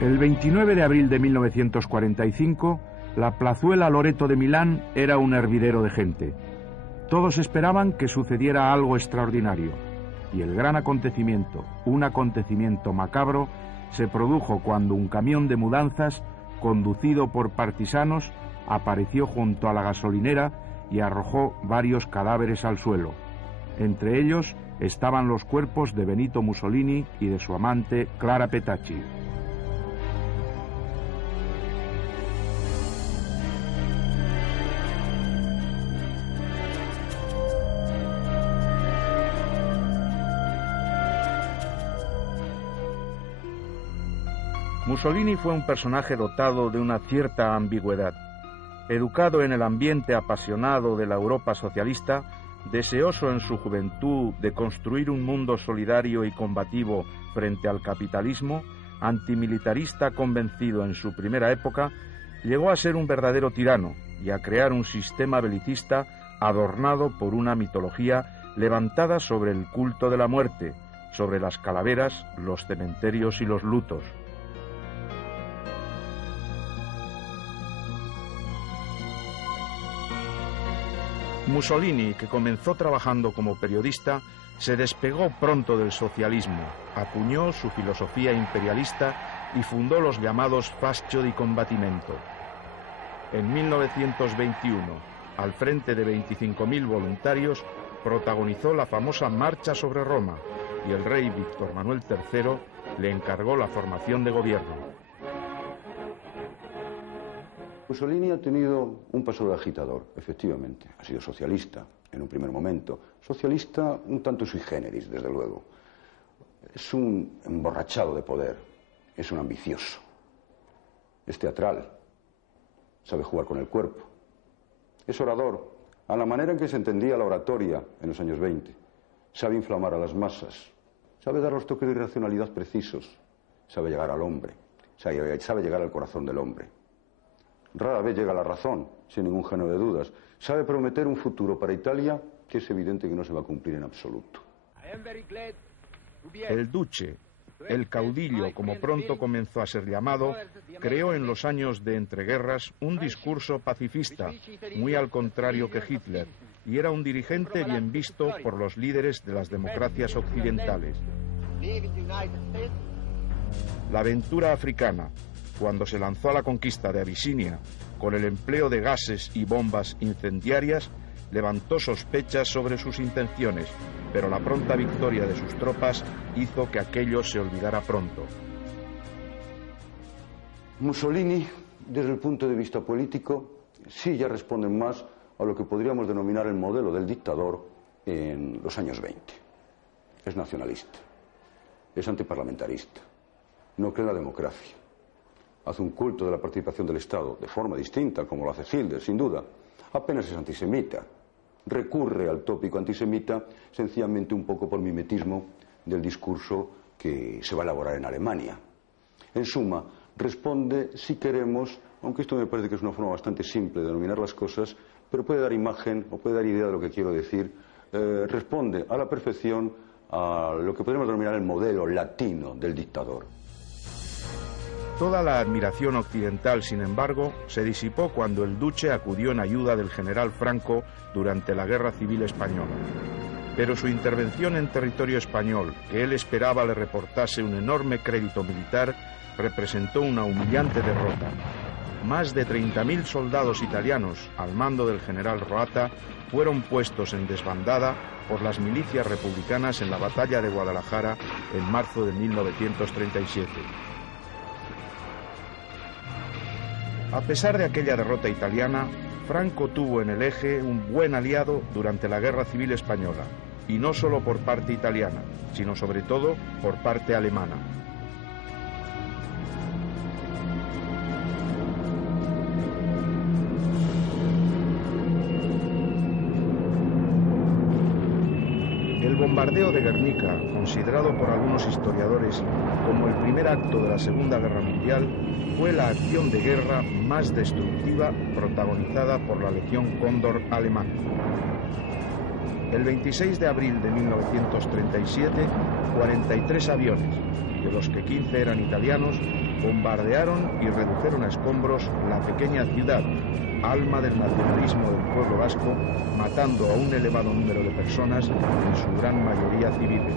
El 29 de abril de 1945, la plazuela Loreto de Milán era un hervidero de gente. Todos esperaban que sucediera algo extraordinario, y el gran acontecimiento, un acontecimiento macabro, se produjo cuando un camión de mudanzas, conducido por partisanos, apareció junto a la gasolinera y arrojó varios cadáveres al suelo. Entre ellos estaban los cuerpos de Benito Mussolini y de su amante Clara Petacci. Mussolini fue un personaje dotado de una cierta ambigüedad. Educado en el ambiente apasionado de la Europa socialista, deseoso en su juventud de construir un mundo solidario y combativo frente al capitalismo, antimilitarista convencido en su primera época, llegó a ser un verdadero tirano y a crear un sistema belicista adornado por una mitología levantada sobre el culto de la muerte, sobre las calaveras, los cementerios y los lutos. Mussolini, que comenzó trabajando como periodista, se despegó pronto del socialismo, acuñó su filosofía imperialista y fundó los llamados Fascio di Combattimento. En 1921, al frente de 25.000 voluntarios, protagonizó la famosa Marcha sobre Roma y el rey Víctor Manuel III le encargó la formación de gobierno. Mussolini ha tenido un paso de agitador, efectivamente. Ha sido socialista en un primer momento. Socialista un tanto sui generis, desde luego. Es un emborrachado de poder. Es un ambicioso. Es teatral. Sabe jugar con el cuerpo. Es orador, a la manera en que se entendía la oratoria en los años 20. Sabe inflamar a las masas. Sabe dar los toques de irracionalidad precisos. Sabe llegar al hombre. Sabe llegar al corazón del hombre. Rara vez llega a la razón, sin ningún género de dudas. Sabe prometer un futuro para Italia que es evidente que no se va a cumplir en absoluto. El Duce, el caudillo, como pronto comenzó a ser llamado, creó en los años de entreguerras un discurso pacifista, muy al contrario que Hitler, y era un dirigente bien visto por los líderes de las democracias occidentales. La aventura africana, cuando se lanzó a la conquista de Abisinia con el empleo de gases y bombas incendiarias, levantó sospechas sobre sus intenciones, pero la pronta victoria de sus tropas hizo que aquello se olvidara pronto. Mussolini, desde el punto de vista político, sí ya responde más a lo que podríamos denominar el modelo del dictador en los años 20. Es nacionalista, es antiparlamentarista, no cree en la democracia. Hace un culto de la participación del Estado de forma distinta, como lo hace Hitler, sin duda. Apenas es antisemita. Recurre al tópico antisemita sencillamente un poco por mimetismo del discurso que se va a elaborar en Alemania. En suma, responde, si queremos, aunque esto me parece que es una forma bastante simple de denominar las cosas, pero puede dar imagen o puede dar idea de lo que quiero decir, responde a la perfección a lo que podemos denominar el modelo latino del dictador. Toda la admiración occidental, sin embargo, se disipó cuando el Duce acudió en ayuda del general Franco durante la Guerra Civil Española. Pero su intervención en territorio español, que él esperaba le reportase un enorme crédito militar, representó una humillante derrota. Más de 30.000 soldados italianos, al mando del general Roata, fueron puestos en desbandada por las milicias republicanas en la batalla de Guadalajara en marzo de 1937. A pesar de aquella derrota italiana, Franco tuvo en el eje un buen aliado durante la Guerra Civil Española, y no solo por parte italiana, sino sobre todo por parte alemana. El bombardeo de Guernica, considerado por algunos historiadores como el primer acto de la Segunda Guerra Mundial, fue la acción de guerra más destructiva protagonizada por la Legión Cóndor alemana. El 26 de abril de 1937, 43 aviones, de los que 15 eran italianos, bombardearon y redujeron a escombros la pequeña ciudad, alma del nacionalismo del pueblo vasco, matando a un elevado número de personas, en su gran mayoría civiles.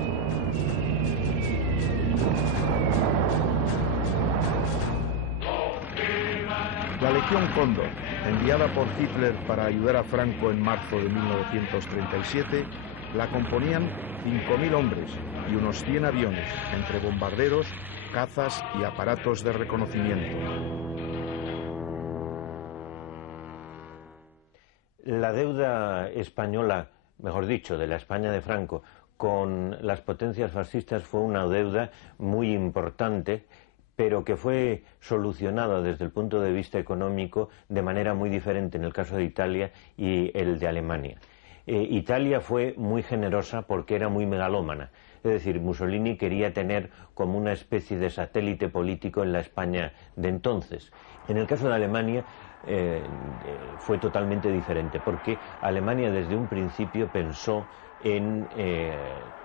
La Legión Cóndor, enviada por Hitler para ayudar a Franco en marzo de 1937, la componían 5.000 hombres y unos 100 aviones, entre bombarderos, cazas y aparatos de reconocimiento. La deuda española, mejor dicho, de la España de Franco, con las potencias fascistas fue una deuda muy importante, pero que fue solucionada desde el punto de vista económico de manera muy diferente en el caso de Italia y el de Alemania. Italia fue muy generosa porque era muy megalómana, es decir, Mussolini quería tener como una especie de satélite político en la España de entonces. En el caso de Alemania fue totalmente diferente, porque Alemania desde un principio pensó en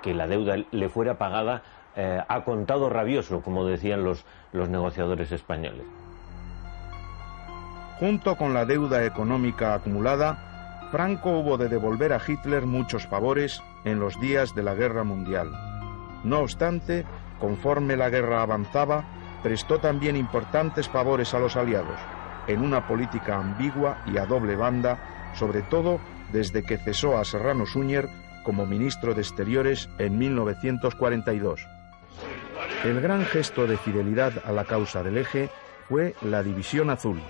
que la deuda le fuera pagada a contado rabioso, como decían los negociadores españoles. Junto con la deuda económica acumulada, Franco hubo de devolver a Hitler muchos favores en los días de la Guerra Mundial. No obstante, conforme la guerra avanzaba, prestó también importantes favores a los aliados, en una política ambigua y a doble banda, sobre todo desde que cesó a Serrano Suñer como ministro de Exteriores en 1942. El gran gesto de fidelidad a la causa del Eje fue la División Azul,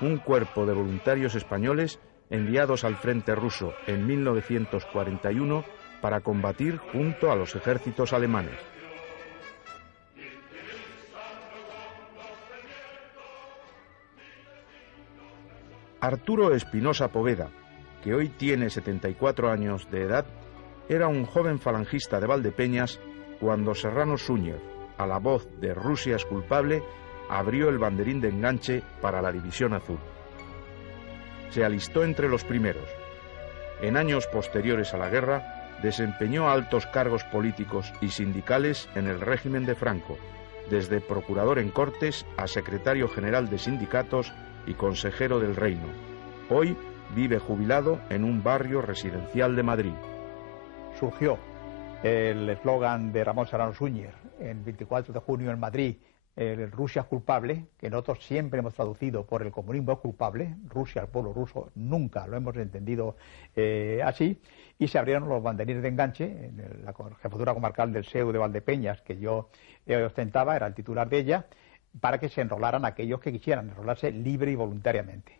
un cuerpo de voluntarios españoles enviados al frente ruso en 1941 para combatir junto a los ejércitos alemanes. Arturo Espinosa Poveda, que hoy tiene 74 años de edad, era un joven falangista de Valdepeñas cuando Serrano Suñer, a la voz de Rusia es culpable, abrió el banderín de enganche para la División Azul. Se alistó entre los primeros. En años posteriores a la guerra, desempeñó altos cargos políticos y sindicales en el régimen de Franco, desde procurador en Cortes a secretario general de sindicatos y consejero del Reino. Hoy vive jubilado en un barrio residencial de Madrid. Surgió el eslogan de Ramón Serrano Suñer el 24 de junio en Madrid, el Rusia es culpable, que nosotros siempre hemos traducido por el comunismo es culpable. Rusia, el pueblo ruso, nunca lo hemos entendido así, y se abrieron los banderines de enganche en la jefatura comarcal del SEU de Valdepeñas, que yo ostentaba, era el titular de ella, para que se enrolaran aquellos que quisieran enrolarse libre y voluntariamente.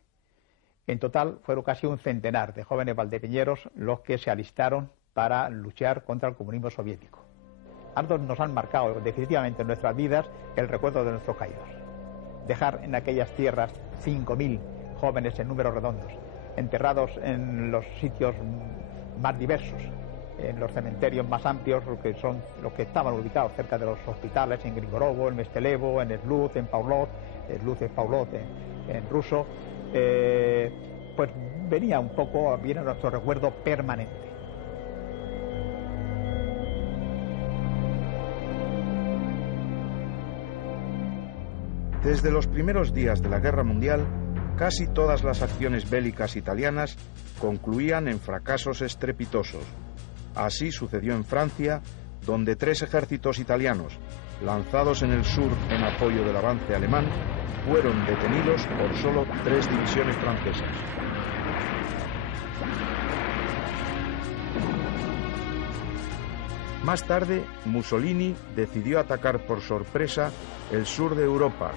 En total fueron casi un centenar de jóvenes valdepeñeros los que se alistaron para luchar contra el comunismo soviético. A nosotros nos han marcado definitivamente en nuestras vidas el recuerdo de nuestros caídos. Dejar en aquellas tierras 5.000 jóvenes en números redondos, enterrados en los sitios más diversos, en los cementerios más amplios, que son los que estaban ubicados cerca de los hospitales, en Grigorovo, en Mestelevo, en Sluz, en Pavlov, Sluz es Pavlov en ruso, pues viene a nuestro recuerdo permanente. Desde los primeros días de la Guerra Mundial, casi todas las acciones bélicas italianas concluían en fracasos estrepitosos. Así sucedió en Francia, donde 3 ejércitos italianos, lanzados en el sur en apoyo del avance alemán, fueron detenidos por solo 3 divisiones francesas. Más tarde, Mussolini decidió atacar por sorpresa el sur de Europa,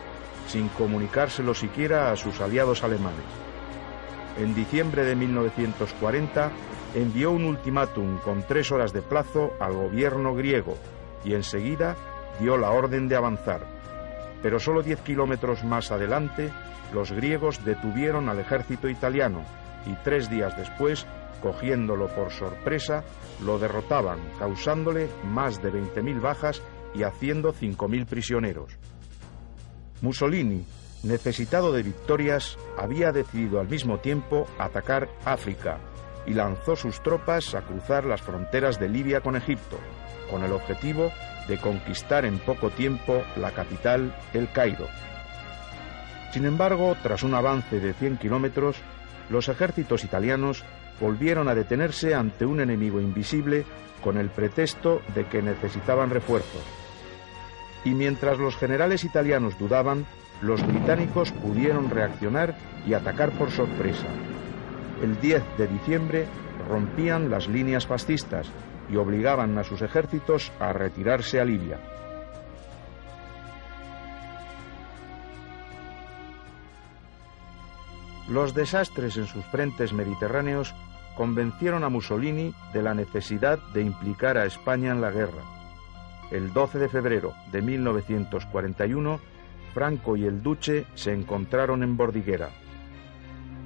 sin comunicárselo siquiera a sus aliados alemanes. En diciembre de 1940 envió un ultimátum con 3 horas de plazo al gobierno griego y enseguida dio la orden de avanzar. Pero solo 10 kilómetros más adelante, los griegos detuvieron al ejército italiano y 3 días después, cogiéndolo por sorpresa, lo derrotaban, causándole más de 20.000 bajas y haciendo 5.000 prisioneros. Mussolini, necesitado de victorias, había decidido al mismo tiempo atacar África y lanzó sus tropas a cruzar las fronteras de Libia con Egipto, con el objetivo de conquistar en poco tiempo la capital, El Cairo. Sin embargo, tras un avance de 100 kilómetros, los ejércitos italianos volvieron a detenerse ante un enemigo invisible con el pretexto de que necesitaban refuerzos. Y mientras los generales italianos dudaban, los británicos pudieron reaccionar y atacar por sorpresa. El 10 de diciembre rompían las líneas fascistas y obligaban a sus ejércitos a retirarse a Libia. Los desastres en sus frentes mediterráneos convencieron a Mussolini de la necesidad de implicar a España en la guerra. El 12 de febrero de 1941, Franco y el Duce se encontraron en Bordighera.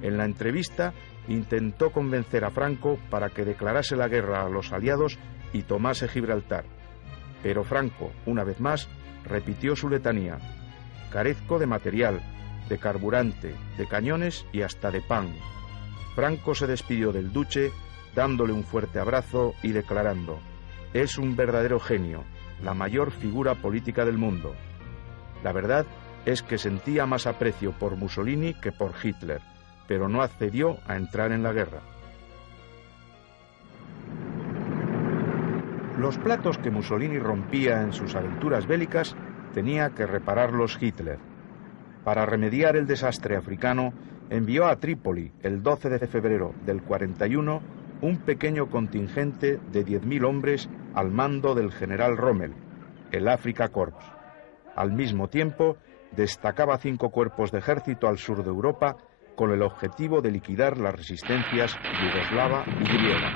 En la entrevista intentó convencer a Franco para que declarase la guerra a los aliados y tomase Gibraltar. Pero Franco, una vez más, repitió su letanía: carezco de material, de carburante, de cañones y hasta de pan. Franco se despidió del Duce dándole un fuerte abrazo y declarando: es un verdadero genio, la mayor figura política del mundo. La verdad es que sentía más aprecio por Mussolini que por Hitler, pero no accedió a entrar en la guerra. Los platos que Mussolini rompía en sus aventuras bélicas tenía que repararlos Hitler. Para remediar el desastre africano, envió a Trípoli el 12 de febrero del 41 un pequeño contingente de 10.000 hombres al mando del general Rommel, el Afrika Korps. Al mismo tiempo, destacaba 5 cuerpos de ejército al sur de Europa con el objetivo de liquidar las resistencias yugoslava y griega.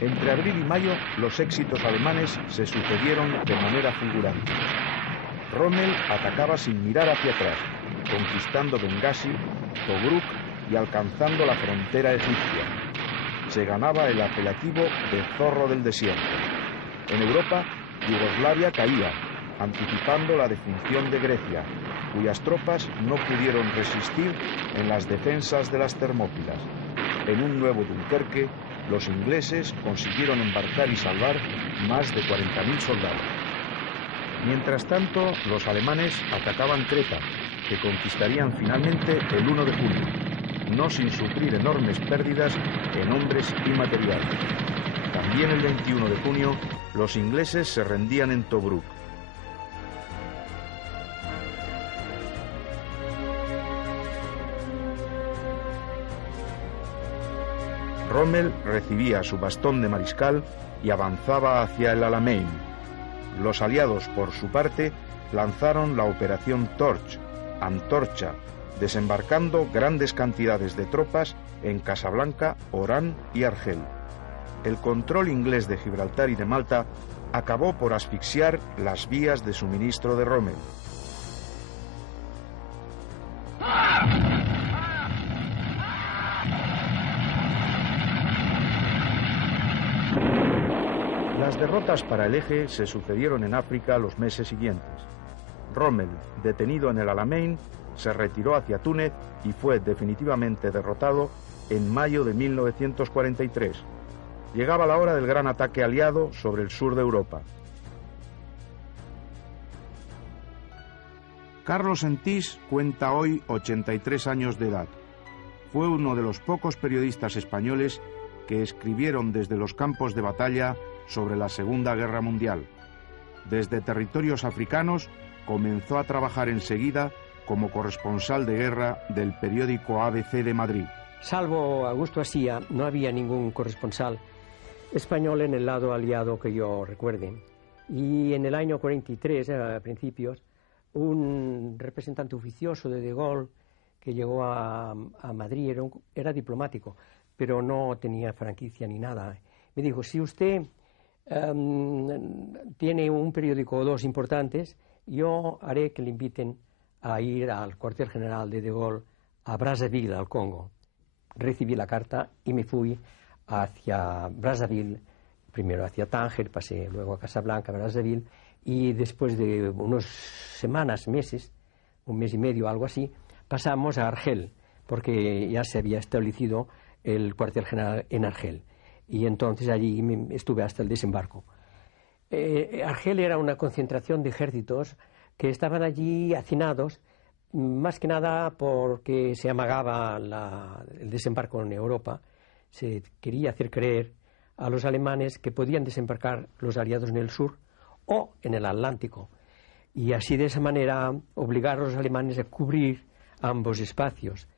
Entre abril y mayo, los éxitos alemanes se sucedieron de manera fulgurante. Rommel atacaba sin mirar hacia atrás, conquistando Bengasi, Tobruk y alcanzando la frontera egipcia. Se ganaba el apelativo de zorro del desierto. En Europa, Yugoslavia caía, anticipando la defunción de Grecia, cuyas tropas no pudieron resistir en las defensas de las Termópilas. En un nuevo Dunkerque, los ingleses consiguieron embarcar y salvar más de 40.000 soldados. Mientras tanto, los alemanes atacaban Creta, que conquistarían finalmente el 1 de julio, no sin sufrir enormes pérdidas en hombres y material. También el 21 de junio, los ingleses se rendían en Tobruk. Rommel recibía su bastón de mariscal y avanzaba hacia el Alamein. Los aliados, por su parte, lanzaron la operación Torch, Antorcha, desembarcando grandes cantidades de tropas en Casablanca, Orán y Argel. El control inglés de Gibraltar y de Malta acabó por asfixiar las vías de suministro de Rommel. Las derrotas para el eje se sucedieron en África los meses siguientes. Rommel, detenido en el Alamein, se retiró hacia Túnez y fue definitivamente derrotado en mayo de 1943. Llegaba la hora del gran ataque aliado sobre el sur de Europa. Carlos Sentís cuenta hoy 83 años de edad. Fue uno de los pocos periodistas españoles que escribieron desde los campos de batalla sobre la Segunda Guerra Mundial. Desde territorios africanos comenzó a trabajar enseguida como corresponsal de guerra del periódico ABC de Madrid. Salvo Augusto Asía, no había ningún corresponsal español en el lado aliado que yo recuerde. Y en el año 43, a principios, un representante oficioso de Gaulle que llegó a Madrid, era diplomático, pero no tenía franquicia ni nada. Me dijo: si usted tiene un periódico o dos importantes, yo haré que le inviten a ir al cuartel general de Gaulle a Brazzaville, al Congo. Recibí la carta y me fui hacia Brazzaville, primero hacia Tánger, pasé luego a Casablanca, Brazzaville, y después de unas semanas, meses, un mes y medio, algo así, pasamos a Argel, porque ya se había establecido el cuartel general en Argel. Y entonces allí estuve hasta el desembarco. Argel era una concentración de ejércitos que estaban allí hacinados, más que nada porque se amagaba el desembarco en Europa. Se quería hacer creer a los alemanes que podían desembarcar los aliados en el sur o en el Atlántico, y así de esa manera obligar a los alemanes a cubrir ambos espacios.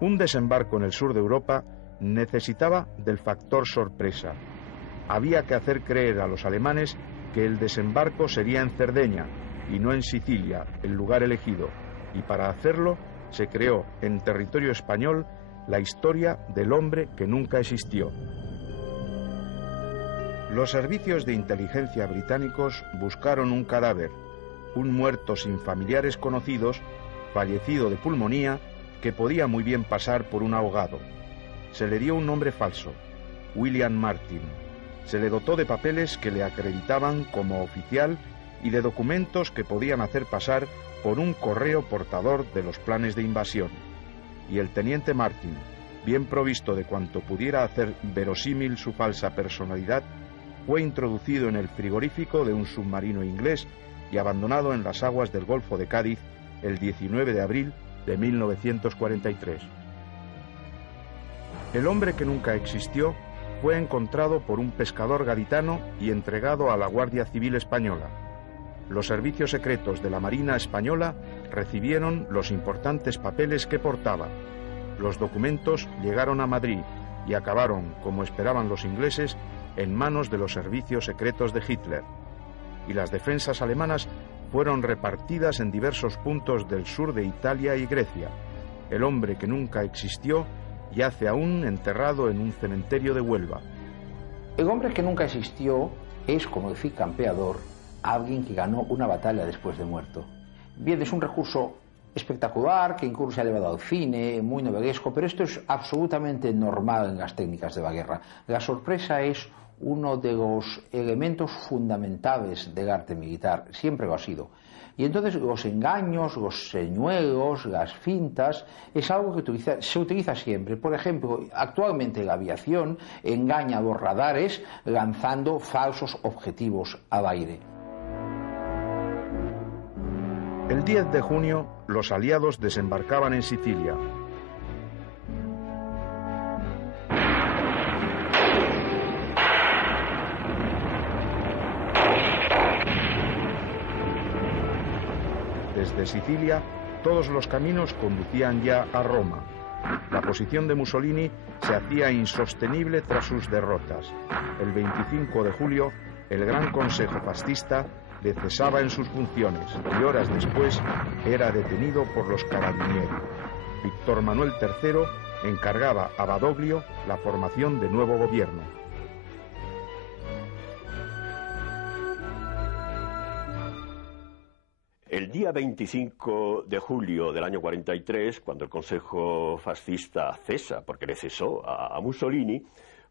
Un desembarco en el sur de Europa necesitaba del factor sorpresa. Había que hacer creer a los alemanes que el desembarco sería en Cerdeña y no en Sicilia, el lugar elegido, y para hacerlo se creó en territorio español la historia del hombre que nunca existió. Los servicios de inteligencia británicos buscaron un cadáver, un muerto sin familiares conocidos, fallecido de pulmonía, que podía muy bien pasar por un ahogado. Se le dio un nombre falso, William Martin. Se le dotó de papeles que le acreditaban como oficial y de documentos que podían hacer pasar por un correo portador de los planes de invasión. Y el teniente Martin, bien provisto de cuanto pudiera hacer verosímil su falsa personalidad, fue introducido en el frigorífico de un submarino inglés y abandonado en las aguas del Golfo de Cádiz el 19 de abril de 1943. El hombre que nunca existió fue encontrado por un pescador gaditano y entregado a la Guardia Civil Española. Los servicios secretos de la Marina Española recibieron los importantes papeles que portaba. Los documentos llegaron a Madrid y acabaron, como esperaban los ingleses, en manos de los servicios secretos de Hitler. Y las defensas alemanas fueron repartidas en diversos puntos del sur de Italia y Grecia. El hombre que nunca existió yace aún enterrado en un cementerio de Huelva. El hombre que nunca existió es, como decía Campeador, alguien que ganó una batalla después de muerto. Bien, es un recurso espectacular, que incluso se ha llevado al cine, muy novelesco, pero esto es absolutamente normal en las técnicas de la guerra. La sorpresa es uno de los elementos fundamentales del arte militar, siempre lo ha sido. Y entonces los engaños, los señuelos, las fintas, es algo que se utiliza siempre. Por ejemplo, actualmente la aviación engaña a los radares lanzando falsos objetivos al aire. El 10 de junio, los aliados desembarcaban en Sicilia. Desde Sicilia, todos los caminos conducían ya a Roma. La posición de Mussolini se hacía insostenible tras sus derrotas. El 25 de julio, el Gran Consejo Fascista le cesaba en sus funciones y horas después era detenido por los Carabinieri. Víctor Manuel III encargaba a Badoglio la formación de nuevo gobierno. El día 25 de julio del año 43, cuando el Consejo Fascista cesa, porque le cesó a Mussolini,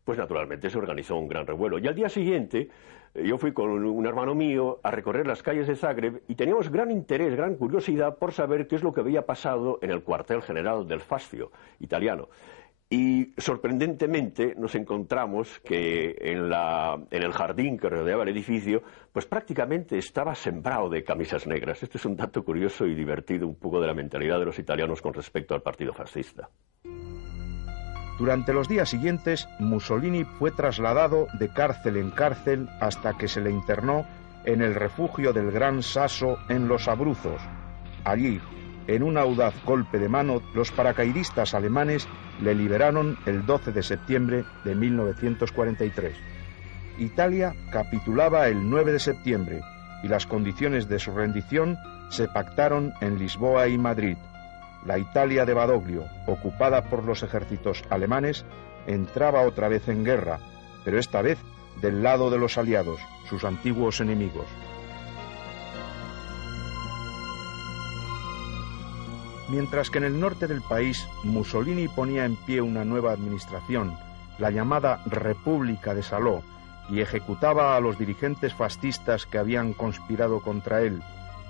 pues naturalmente se organizó un gran revuelo. Y al día siguiente, yo fui con un hermano mío a recorrer las calles de Zagreb y teníamos gran interés, gran curiosidad por saber qué es lo que había pasado en el cuartel general del Fascio italiano. Y sorprendentemente nos encontramos que en el jardín que rodeaba el edificio, pues prácticamente estaba sembrado de camisas negras. Este es un dato curioso y divertido un poco de la mentalidad de los italianos con respecto al partido fascista. Durante los días siguientes, Mussolini fue trasladado de cárcel en cárcel hasta que se le internó en el refugio del Gran Sasso en Los Abruzos. Allí, en un audaz golpe de mano, los paracaidistas alemanes le liberaron el 12 de septiembre de 1943. Italia capitulaba el 9 de septiembre y las condiciones de su rendición se pactaron en Lisboa y Madrid. La Italia de Badoglio, ocupada por los ejércitos alemanes, entraba otra vez en guerra, pero esta vez del lado de los aliados, sus antiguos enemigos. Mientras que en el norte del país Mussolini ponía en pie una nueva administración, la llamada República de Salò, y ejecutaba a los dirigentes fascistas que habían conspirado contra él,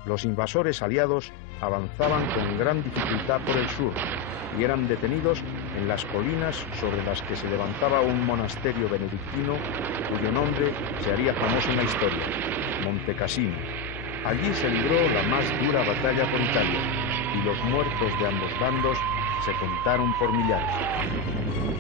los invasores aliados avanzaban con gran dificultad por el sur y eran detenidos en las colinas sobre las que se levantaba un monasterio benedictino cuyo nombre se haría famoso en la historia, Monte Cassino. Allí se libró la más dura batalla por Italia y los muertos de ambos bandos se contaron por millares.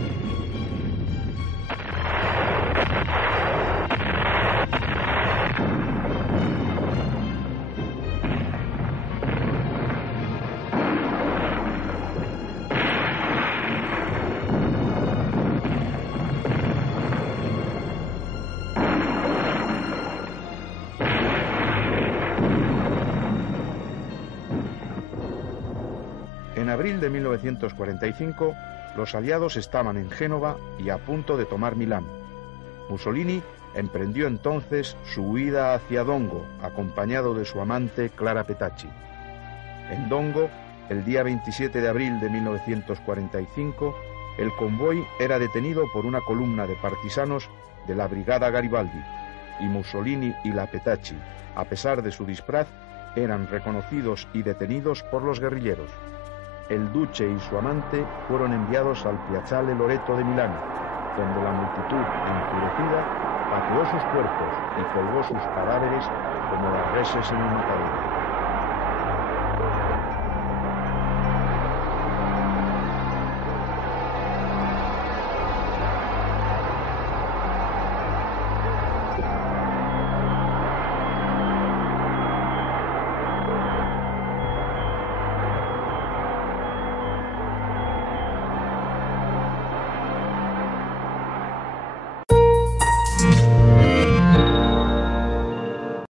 En abril de 1945, los aliados estaban en Génova y a punto de tomar Milán. Mussolini emprendió entonces su huida hacia Dongo, acompañado de su amante Clara Petacci. En Dongo, el día 27 de abril de 1945, el convoy era detenido por una columna de partisanos de la Brigada Garibaldi, y Mussolini y la Petacci, a pesar de su disfraz, eran reconocidos y detenidos por los guerrilleros. El duce y su amante fueron enviados al Piazzale Loreto de Milán, donde la multitud, enfurecida, pateó sus cuerpos y colgó sus cadáveres como las reses en un matadero.